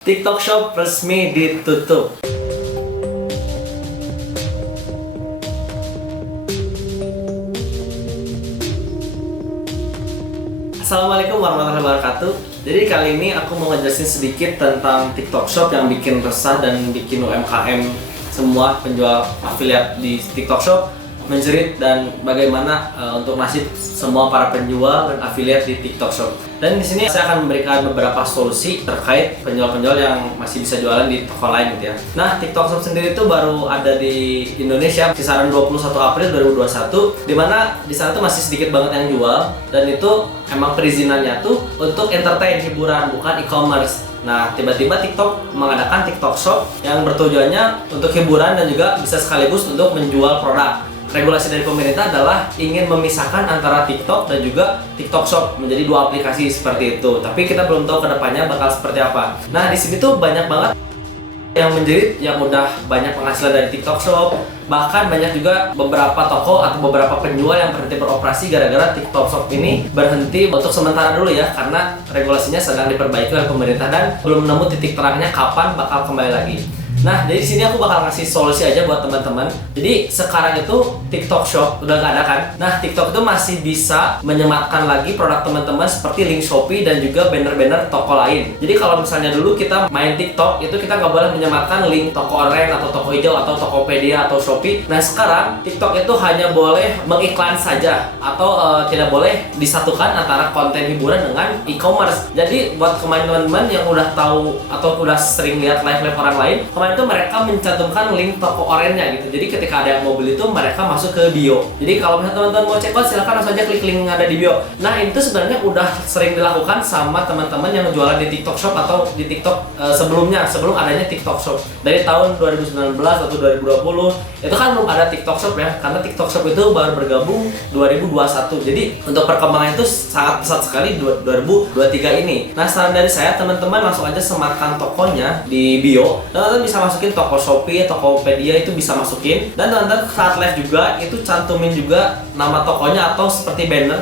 TikTok Shop resmi ditutup. Assalamualaikum warahmatullahi wabarakatuh. Jadi kali ini aku mau ngejelasin sedikit tentang TikTok Shop yang bikin resah dan bikin UMKM semua penjual afiliat di TikTok Shop menjerit, dan bagaimana untuk nasib semua para penjual dan afiliat di TikTok Shop. Dan di sini saya akan memberikan beberapa solusi terkait penjual-penjual yang masih bisa jualan di toko lain gitu ya. Nah, TikTok Shop sendiri itu baru ada di Indonesia kisaran 21 April 2021, dimana di sana tuh masih sedikit banget yang jual, dan itu emang perizinannya tuh untuk entertain, hiburan, bukan e-commerce. Nah, tiba-tiba TikTok mengadakan TikTok Shop yang bertujuannya untuk hiburan dan juga bisa sekaligus untuk menjual produk. Regulasi dari pemerintah adalah ingin memisahkan antara TikTok dan juga TikTok Shop menjadi dua aplikasi seperti itu. Tapi kita belum tahu kedepannya bakal seperti apa. Nah, di sini tuh banyak banget yang menjerit, yang udah banyak penghasilan dari TikTok Shop. Bahkan banyak juga beberapa toko atau beberapa penjual yang berhenti beroperasi gara-gara TikTok Shop ini berhenti untuk sementara dulu ya, karena regulasinya sedang diperbaiki oleh pemerintah dan belum nemu titik terangnya kapan bakal kembali lagi. Nah, dari sini aku bakal ngasih solusi aja buat teman-teman. Jadi sekarang itu TikTok Shop udah nggak ada kan? Nah, TikTok itu masih bisa menyematkan lagi produk teman-teman seperti link Shopee dan juga banner-banner toko lain. Jadi kalau misalnya dulu kita main TikTok itu kita nggak boleh menyematkan link toko online atau toko hijau atau Tokopedia atau Shopee. Nah, sekarang TikTok itu hanya boleh mengiklan saja atau tidak boleh disatukan antara konten hiburan dengan e-commerce. Jadi buat teman-teman yang udah tahu atau udah sering lihat live-live orang lain, itu mereka mencantumkan link toko oranye gitu. Jadi ketika ada yang mau beli itu mereka masuk ke bio. Jadi kalau misalnya teman-teman mau check out, silahkan langsung aja klik link yang ada di bio. Nah, itu sebenarnya udah sering dilakukan sama teman-teman yang jualan di TikTok Shop atau di TikTok sebelumnya, sebelum adanya TikTok Shop. Dari tahun 2019 atau 2020 itu kan belum ada TikTok Shop ya, karena TikTok Shop itu baru bergabung 2021. Jadi untuk perkembangan itu sangat pesat sekali 2023 ini. Nah, saran dari saya, teman-teman langsung aja sematkan tokonya di bio. Teman-teman bisa masukin toko Shopee, Tokopedia itu bisa masukin, dan teman-teman saat live juga itu cantumin juga nama tokonya atau seperti banner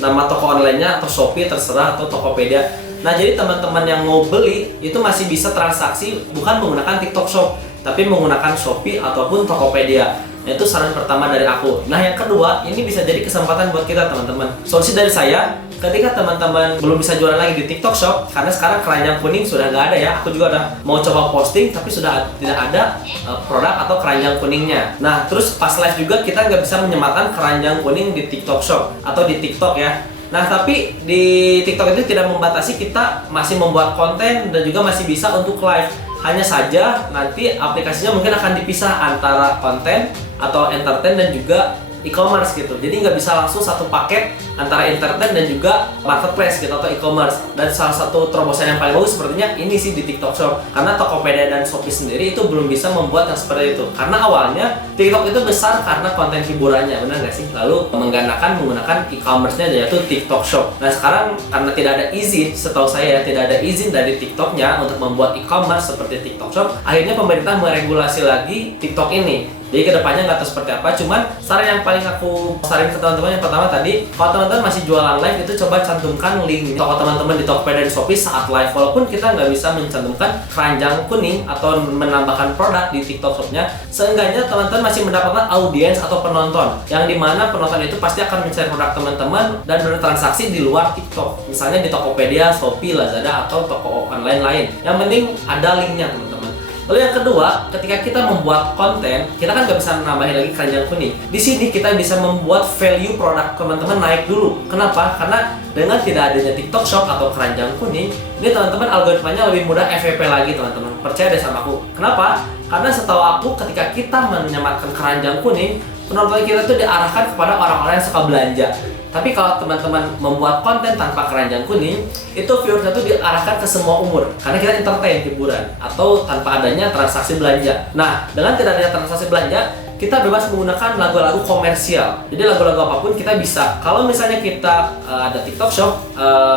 nama toko online-nya atau Shopee terserah atau Tokopedia. Nah, jadi teman-teman yang mau beli itu masih bisa transaksi bukan menggunakan TikTok Shop tapi menggunakan Shopee ataupun Tokopedia. Nah, itu saran pertama dari aku. Nah, yang kedua, ini bisa jadi kesempatan buat kita teman-teman. Solusi dari saya, ketika teman-teman belum bisa jualan lagi di TikTok Shop, karena sekarang keranjang kuning sudah nggak ada ya. Aku juga udah mau coba posting, tapi sudah tidak ada produk atau keranjang kuningnya. Nah, terus pas live juga kita nggak bisa menyematkan keranjang kuning di TikTok Shop atau di TikTok ya. Nah, tapi di TikTok itu tidak membatasi, kita masih membuat konten dan juga masih bisa untuk live. Hanya saja nanti aplikasinya mungkin akan dipisah antara konten atau entertain dan juga e-commerce gitu. Jadi nggak bisa langsung satu paket antara entertain dan juga marketplace gitu atau e-commerce. Dan salah satu terobosan yang paling bagus sepertinya ini sih di TikTok Shop, karena Tokopedia dan Shopee sendiri itu belum bisa membuat yang seperti itu. Karena awalnya TikTok itu besar karena konten hiburannya, benar nggak sih? Lalu menggandakan menggunakan e-commerce-nya yaitu TikTok Shop. Nah, sekarang karena tidak ada izin, setahu saya tidak ada izin dari TikTok-nya untuk membuat e-commerce seperti TikTok Shop, akhirnya pemerintah meregulasi lagi TikTok ini. Jadi kedepannya nggak tahu seperti apa. Cuman saran yang paling aku saran ke teman-teman yang pertama tadi, kalau teman-teman masih jualan live itu coba cantumkan link toko teman-teman di Tokopedia dan Shopee saat live. Walaupun kita nggak bisa mencantumkan keranjang kuning atau menambahkan produk di TikTok Shopnya, seenggaknya teman-teman masih mendapatkan audiens atau penonton, yang dimana penonton itu pasti akan mencari produk teman-teman dan bertransaksi di luar TikTok, misalnya di Tokopedia, Shopee, Lazada atau toko online lain. Yang penting ada linknya teman-teman. Lalu yang kedua, ketika kita membuat konten, kita kan nggak bisa menambahin lagi keranjang kuning. Di sini kita bisa membuat value produk teman-teman naik dulu. Kenapa? Karena dengan tidak adanya TikTok Shop atau keranjang kuning, ini teman-teman algoritmanya lebih mudah FYP lagi teman-teman. Percaya deh sama aku. Kenapa? Karena setahu aku ketika kita menyematkan keranjang kuning, penonton kita tuh diarahkan kepada orang-orang yang suka belanja. Tapi kalau teman-teman membuat konten tanpa keranjang kuning, itu viewersnya tuh diarahkan ke semua umur, karena kita entertain, hiburan, atau tanpa adanya transaksi belanja. Nah, dengan tidak adanya transaksi belanja, kita bebas menggunakan lagu-lagu komersial. Jadi lagu-lagu apapun kita bisa. Kalau misalnya kita ada TikTok Shop,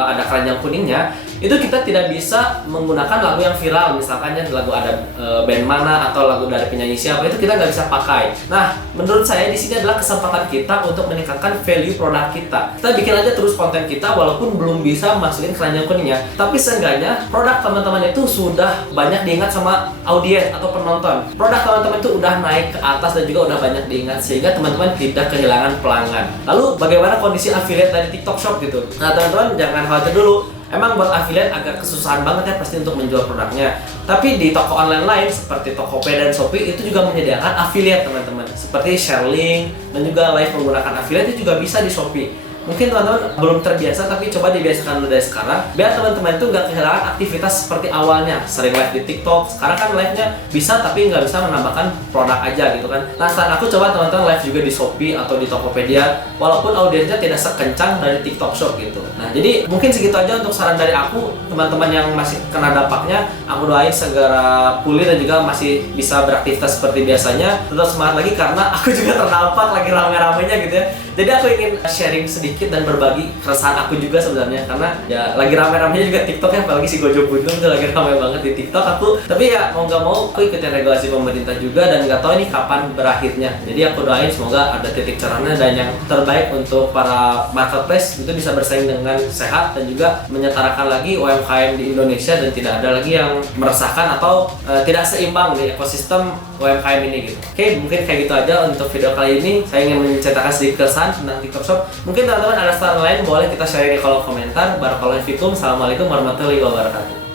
ada keranjang kuningnya, itu kita tidak bisa menggunakan lagu yang viral, misalkan ya lagu ada band mana atau lagu dari penyanyi siapa, itu kita nggak bisa pakai. Nah, menurut saya di sini adalah kesempatan kita untuk meningkatkan value produk kita. Kita bikin aja terus konten kita walaupun belum bisa masukin keranjang kuningnya, tapi seenggaknya produk teman-teman itu sudah banyak diingat sama audiens atau penonton. Produk teman-teman itu udah naik ke atas dan juga udah banyak diingat sehingga teman-teman tidak kehilangan pelanggan. Lalu bagaimana kondisi affiliate dari TikTok Shop gitu? Nah, teman-teman jangan khawatir dulu. Emang buat affiliate agak kesusahan banget ya pasti untuk menjual produknya. Tapi di toko online lain seperti Tokopedia dan Shopee itu juga menyediakan affiliate teman-teman. Seperti Sharelink dan juga live menggunakan affiliate itu juga bisa di Shopee. Mungkin teman-teman belum terbiasa, tapi coba dibiasakan dulu dari sekarang biar teman-teman itu nggak kehilangan aktivitas seperti awalnya sering live di TikTok. Sekarang kan live-nya bisa tapi nggak bisa menambahkan produk aja gitu kan. Nah, saat aku coba teman-teman live juga di Shopee atau di Tokopedia walaupun audiensnya tidak sekencang dari TikTok Shop gitu. Nah, jadi mungkin segitu aja untuk saran dari aku. Teman-teman yang masih kena dampaknya, aku doain segera pulih dan juga masih bisa beraktivitas seperti biasanya. Tetap semangat lagi karena aku juga terdampak lagi rame-ramenya gitu ya. Jadi aku ingin sharing sedikit dan berbagi keresahan aku juga sebenarnya, karena ya lagi rame-ramenya juga TikTok ya, apalagi si Gojo Bundung tuh lagi rame banget di TikTok aku. Tapi ya mau nggak mau aku ikutin regulasi pemerintah juga dan nggak tahu ini kapan berakhirnya. Jadi aku doain semoga ada titik cerahnya dan yang terbaik untuk para marketplace itu bisa bersaing dengan sehat dan juga menyetarakan lagi UMKM di Indonesia dan tidak ada lagi yang meresahkan atau tidak seimbang di ekosistem UMKM ini gitu. Oke, mungkin kayak gitu aja untuk video kali ini. Saya ingin menceritakan sedikit keresahan tentang TikTok Shop. Mungkin teman-teman ada saran lain boleh kita share di kolom komentar. Barakallahu fikum. Assalamualaikum warahmatullahi wabarakatuh.